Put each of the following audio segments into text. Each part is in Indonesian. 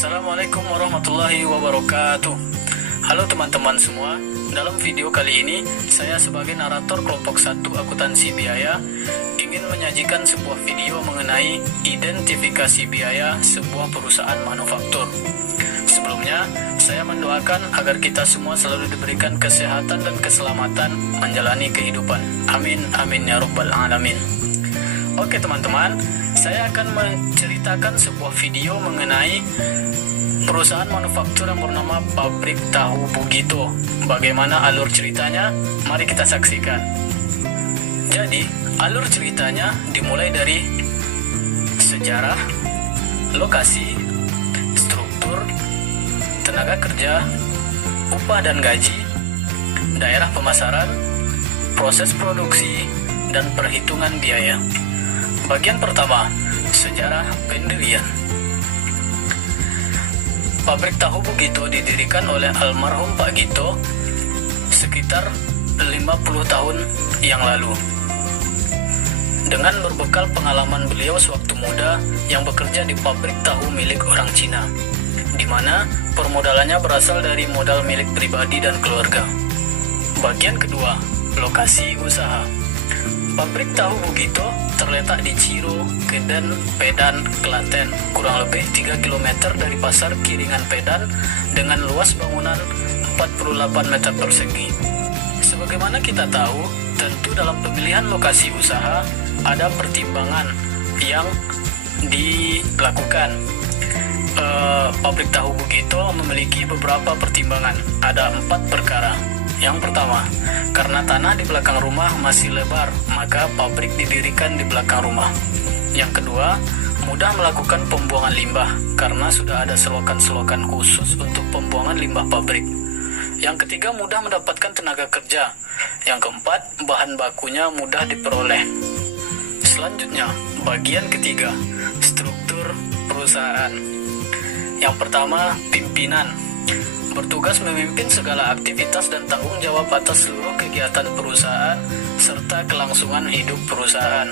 Assalamualaikum warahmatullahi wabarakatuh. Halo teman-teman semua. Dalam video kali ini, saya sebagai narator kelompok 1 akuntansi biaya ingin menyajikan sebuah video mengenai identifikasi biaya sebuah perusahaan manufaktur. Sebelumnya, saya mendoakan agar kita semua selalu diberikan kesehatan dan keselamatan menjalani kehidupan. Amin, amin ya rabbal alamin. Oke teman-teman, saya akan menceritakan sebuah video mengenai perusahaan manufaktur yang bernama Pabrik Tahu Bugito. Bagaimana alur ceritanya? Mari kita saksikan. Jadi, alur ceritanya dimulai dari sejarah, lokasi, struktur, tenaga kerja, upah dan gaji, daerah pemasaran, proses produksi, dan perhitungan biaya. Bagian pertama, sejarah pendirian. Pabrik Tahu Bugito didirikan oleh almarhum Pak Gito sekitar 50 tahun yang lalu. Dengan berbekal pengalaman beliau sewaktu muda yang bekerja di pabrik tahu milik orang Cina, di mana permodalannya berasal dari modal milik pribadi dan keluarga. Bagian kedua, lokasi usaha. Pabrik Tahu Bugito terletak di Ciro, Keden, Pedan, Klaten, kurang lebih 3 km dari pasar Kiringan Pedan dengan luas bangunan 48 meter persegi. Sebagaimana kita tahu, tentu dalam pemilihan lokasi usaha ada pertimbangan yang dilakukan. Pabrik Tahu Bugito memiliki beberapa pertimbangan. Ada 4 perkara. Yang pertama, karena tanah di belakang rumah masih lebar, maka pabrik didirikan di belakang rumah. Yang kedua, mudah melakukan pembuangan limbah, karena sudah ada selokan-selokan khusus untuk pembuangan limbah pabrik. Yang ketiga, mudah mendapatkan tenaga kerja. Yang keempat, bahan bakunya mudah diperoleh. Selanjutnya, bagian ketiga, struktur perusahaan. Yang pertama, pimpinan. Bertugas memimpin segala aktivitas dan tanggung jawab atas seluruh kegiatan perusahaan serta kelangsungan hidup perusahaan.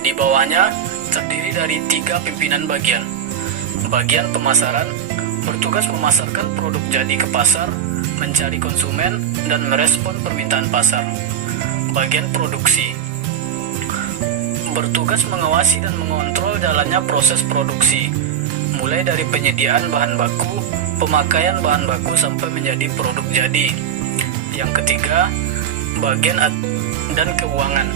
Di bawahnya terdiri dari 3 pimpinan bagian. Bagian pemasaran bertugas memasarkan produk jadi ke pasar, mencari konsumen, dan merespon permintaan pasar. Bagian produksi bertugas mengawasi dan mengontrol jalannya proses produksi, mulai dari penyediaan bahan baku, pemakaian bahan baku sampai menjadi produk jadi. Yang ketiga, bagian dan keuangan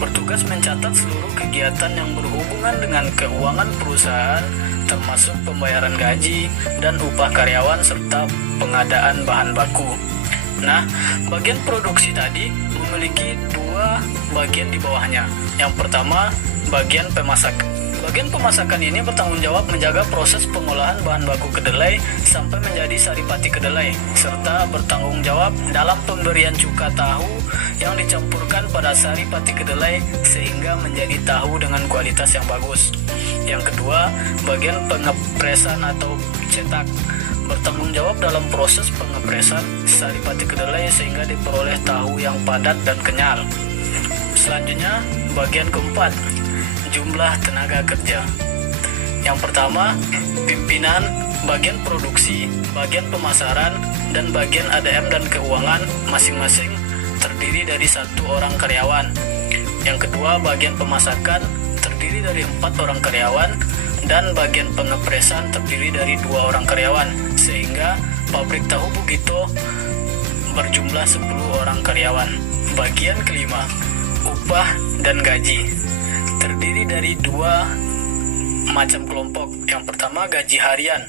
bertugas mencatat seluruh kegiatan yang berhubungan dengan keuangan perusahaan, termasuk pembayaran gaji dan upah karyawan serta pengadaan bahan baku. Nah, bagian produksi tadi memiliki 2 bagian di bawahnya. Yang pertama, bagian pemasakan. Bagian pemasakan ini bertanggung jawab menjaga proses pengolahan bahan baku kedelai sampai menjadi saripati kedelai, serta bertanggung jawab dalam pemberian cuka tahu yang dicampurkan pada saripati kedelai sehingga menjadi tahu dengan kualitas yang bagus. Yang kedua, bagian pengepresan atau cetak bertanggung jawab dalam proses pengepresan saripati kedelai sehingga diperoleh tahu yang padat dan kenyal. Selanjutnya, bagian keempat, jumlah tenaga kerja. Yang pertama, pimpinan, bagian produksi, bagian pemasaran, dan bagian ADM dan keuangan masing-masing terdiri dari 1 orang karyawan. Yang kedua, bagian pemasakan terdiri dari 4 orang karyawan, dan bagian pengepresan terdiri dari 2 orang karyawan, sehingga Pabrik Tahu Bugito berjumlah 10 orang karyawan. Bagian kelima, upah dan gaji terdiri dari 2 macam kelompok. Yang pertama, gaji harian.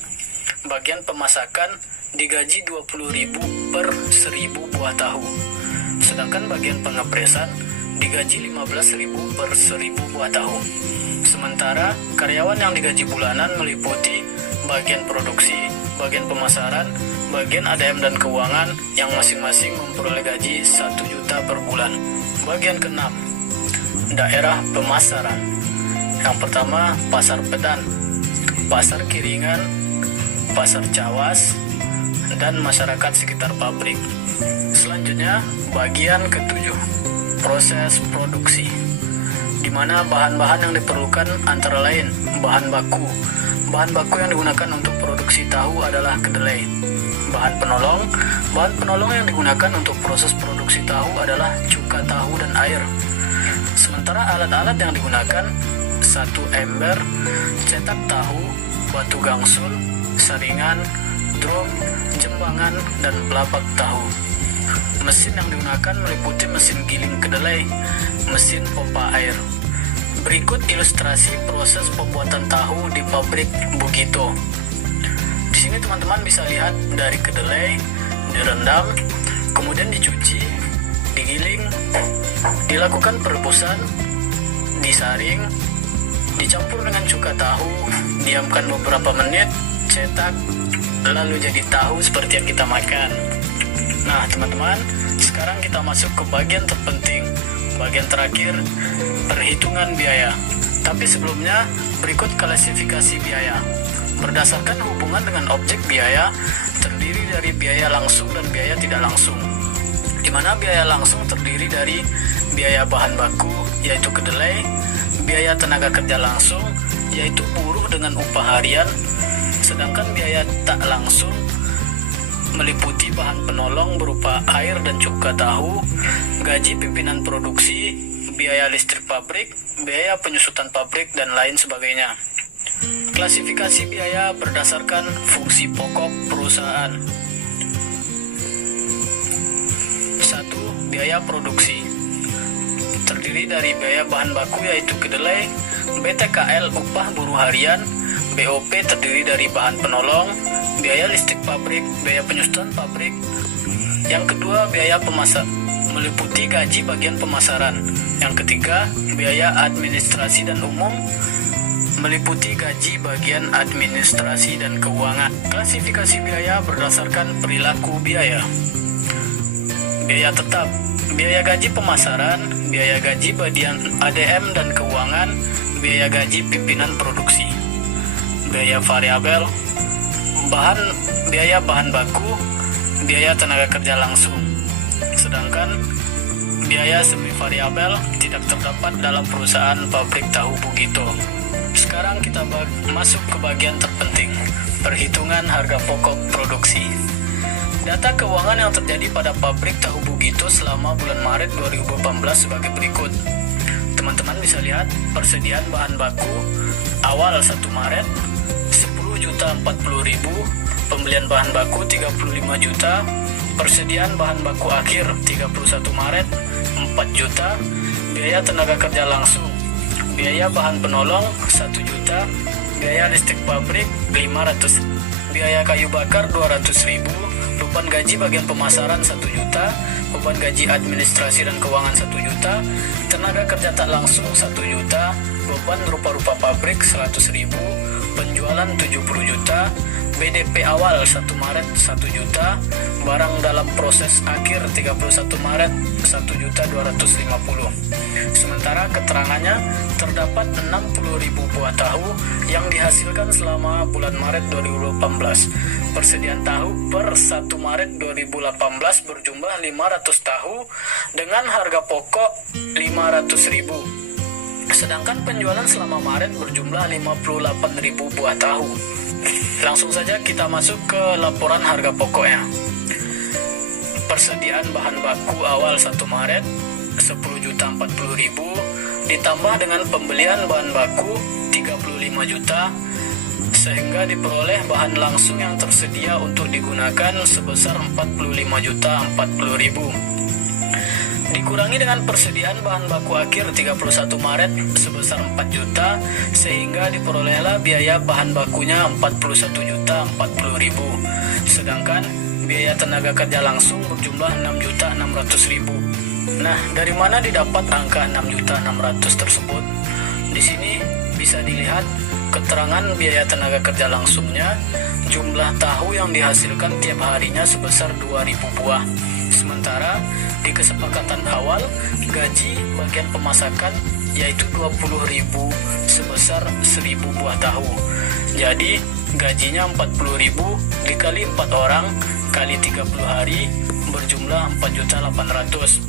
Bagian pemasakan digaji 20.000 per 1.000 buah tahu. Sedangkan bagian pengepresan digaji 15.000 per 1.000 buah tahu. Sementara karyawan yang digaji bulanan meliputi bagian produksi, bagian pemasaran, bagian ADM dan keuangan yang masing-masing memperoleh gaji 1 juta per bulan. Bagian keenam, daerah pemasaran. Yang pertama, pasar Pedan, pasar Kiringan, pasar Cawas, dan masyarakat sekitar pabrik. Selanjutnya, bagian ketujuh, proses produksi. di mana bahan-bahan yang diperlukan antara lain bahan baku. Bahan baku yang digunakan untuk produksi tahu adalah kedelai. Bahan penolong yang digunakan untuk proses produksi tahu adalah cuka tahu dan air. Sementara alat-alat yang digunakan: 1 ember, cetak tahu, batu gangsul, saringan, drum, jembangan, dan pelapak tahu. Mesin yang digunakan meliputi mesin giling kedelai, mesin pompa air. Berikut ilustrasi proses pembuatan tahu di pabrik Bugito. Di sini teman-teman bisa lihat dari kedelai direndam, kemudian dicuci, digiling, dilakukan perebusan, disaring, dicampur dengan cuka tahu, diamkan beberapa menit, cetak, lalu jadi tahu seperti yang kita makan. Nah teman-teman, sekarang kita masuk ke bagian terpenting, bagian terakhir, perhitungan biaya. Tapi sebelumnya, berikut klasifikasi biaya. Berdasarkan hubungan dengan objek biaya, terdiri dari biaya langsung dan biaya tidak langsung. Di mana biaya langsung terdiri dari biaya bahan baku, yaitu kedelai, biaya tenaga kerja langsung, yaitu buruh dengan upah harian, sedangkan biaya tak langsung meliputi bahan penolong berupa air dan cuka tahu, gaji pimpinan produksi, biaya listrik pabrik, biaya penyusutan pabrik, dan lain sebagainya. Klasifikasi biaya berdasarkan fungsi pokok perusahaan. 1. Biaya produksi terdiri dari biaya bahan baku yaitu kedelai, BTKL upah buruh harian, BOP terdiri dari bahan penolong, biaya listrik pabrik, biaya penyusutan pabrik. Yang kedua, biaya pemasaran meliputi gaji bagian pemasaran. Yang ketiga, biaya administrasi dan umum meliputi gaji bagian administrasi dan keuangan. Klasifikasi biaya berdasarkan perilaku biaya. Biaya tetap, biaya gaji pemasaran, biaya gaji bagian ADM dan keuangan, biaya gaji pimpinan produksi. Biaya variabel, biaya bahan baku, biaya tenaga kerja langsung. Sedangkan biaya semi variabel tidak terdapat dalam perusahaan pabrik tahu Bugito. Sekarang kita masuk ke bagian terpenting, perhitungan harga pokok produksi. Data keuangan yang terjadi pada pabrik tahu Bugito selama bulan Maret 2018 sebagai berikut. Teman-teman bisa lihat persediaan bahan baku awal 1 Maret 10.040.000, pembelian bahan baku 35 juta, persediaan bahan baku akhir 31 Maret 4 juta, biaya tenaga kerja langsung, biaya bahan penolong 1 juta, biaya listrik pabrik 500, biaya kayu bakar 200.000, beban gaji bagian pemasaran 1 juta, beban gaji administrasi dan keuangan 1 juta, tenaga kerja tak langsung 1 juta, beban rupa-rupa pabrik 100.000, penjualan 70 juta, BDP awal 1 Maret 1 juta, barang dalam proses akhir 31 Maret 1.250.000. Sementara keterangannya terdapat 60.000 buah tahu yang dihasilkan selama bulan Maret 2018. Persediaan tahu per 1 Maret 2018 berjumlah 500 tahu dengan harga pokok 500.000. Sedangkan penjualan selama Maret berjumlah 58.000 buah tahu. Langsung saja kita masuk ke laporan harga pokoknya. Persediaan bahan baku awal 1 Maret 10.040.000 ditambah dengan pembelian bahan baku 35 juta sehingga diperoleh bahan langsung yang tersedia untuk digunakan sebesar 45.040.000. Dikurangi dengan persediaan bahan baku akhir 31 Maret sebesar 4 juta sehingga diperolehlah biaya bahan bakunya 41.040.000. Sedangkan biaya tenaga kerja langsung berjumlah 6.600.000. Nah, dari mana didapat angka 6.600.000 tersebut? Di sini bisa dilihat keterangan biaya tenaga kerja langsungnya, jumlah tahu yang dihasilkan tiap harinya sebesar 2.000 buah. Sementara di kesepakatan awal, gaji bagian pemasakan yaitu 20.000 sebesar 1.000 buah tahu. Jadi gajinya 40.000 dikali 4 orang kali 30 hari berjumlah 4.800.000.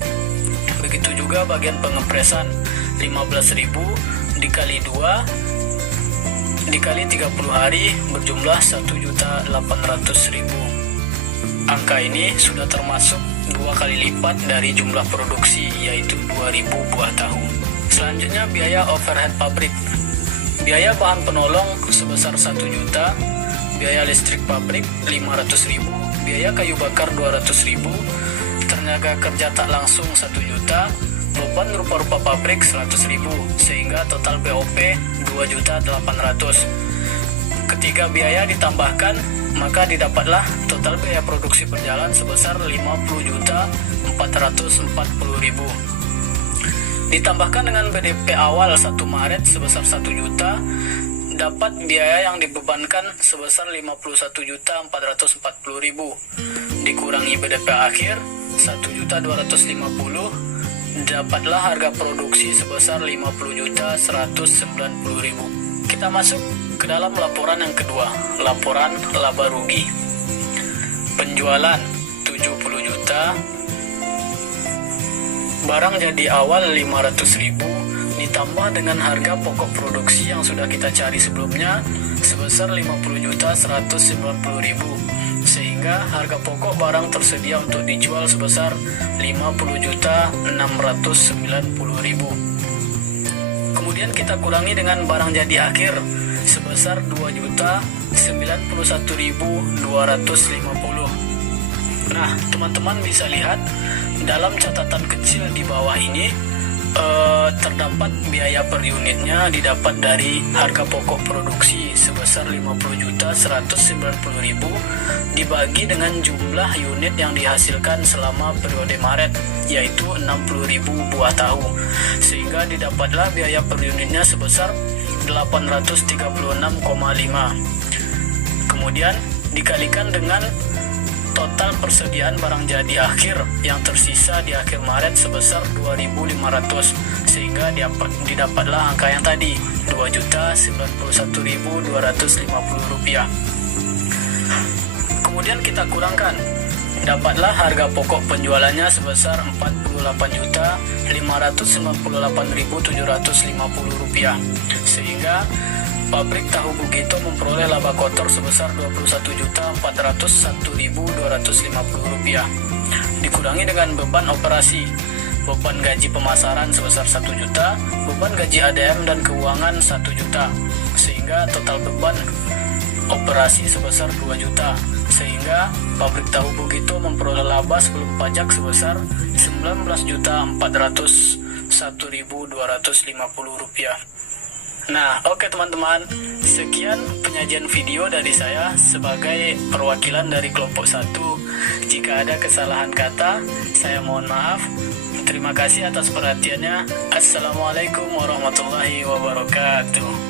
Begitu juga bagian pengepresan, 15.000 dikali 2 dikali 30 hari berjumlah 1.800.000. Angka ini sudah termasuk 2 kali lipat dari jumlah produksi, yaitu 2.000 buah tahu. Selanjutnya biaya overhead pabrik. Biaya bahan penolong sebesar 1 juta, biaya listrik pabrik 500.000, biaya kayu bakar 200.000, tenaga kerja tak langsung 1 juta, beban rupa-rupa pabrik 100.000, sehingga total BOP 2.800.000. Ketika biaya ditambahkan, maka didapatlah total biaya produksi berjalan sebesar 50.440.000. Ditambahkan dengan BDP awal 1 Maret sebesar 1 juta, dapat biaya yang dibebankan sebesar 51.440.000. Dikurangi BDP akhir 1.250.000, dapatlah harga produksi sebesar 50.190.000. Kita masuk ke dalam laporan yang kedua, laporan laba rugi. Penjualan 70 juta, barang jadi awal 500.000 ditambah dengan harga pokok produksi yang sudah kita cari sebelumnya sebesar 50.190.000, sehingga harga pokok barang tersedia untuk dijual sebesar 50.690.000. Kemudian kita kurangi dengan barang jadi akhir sebesar 2.091.250. Nah, teman-teman bisa lihat dalam catatan kecil di bawah ini terdapat biaya per unitnya didapat dari harga pokok produksi sebesar 50.190.000 dibagi dengan jumlah unit yang dihasilkan selama periode Maret, yaitu 60.000 buah tahu, sehingga didapatlah biaya per unitnya sebesar 836,5. Kemudian dikalikan dengan total persediaan barang jadi akhir yang tersisa di akhir Maret sebesar 2.500, sehingga didapatlah angka yang tadi, Rp2.091.250. Kemudian kita kurangkan, dapatlah harga pokok penjualannya sebesar Rp41.598.750, sehingga pabrik tahu Bugito memperoleh laba kotor sebesar Rp21.401.250. Dikurangi dengan beban operasi, beban gaji pemasaran sebesar 1 juta, beban gaji ADM dan keuangan 1 juta, sehingga total beban operasi sebesar 2 juta, sehingga pabrik tahu Bugito memperoleh laba sebelum pajak sebesar Rp19.401.250. Nah, oke teman-teman, sekian penyajian video dari saya sebagai perwakilan dari kelompok 1. Jika ada kesalahan kata, saya mohon maaf. Terima kasih atas perhatiannya. Assalamualaikum warahmatullahi wabarakatuh.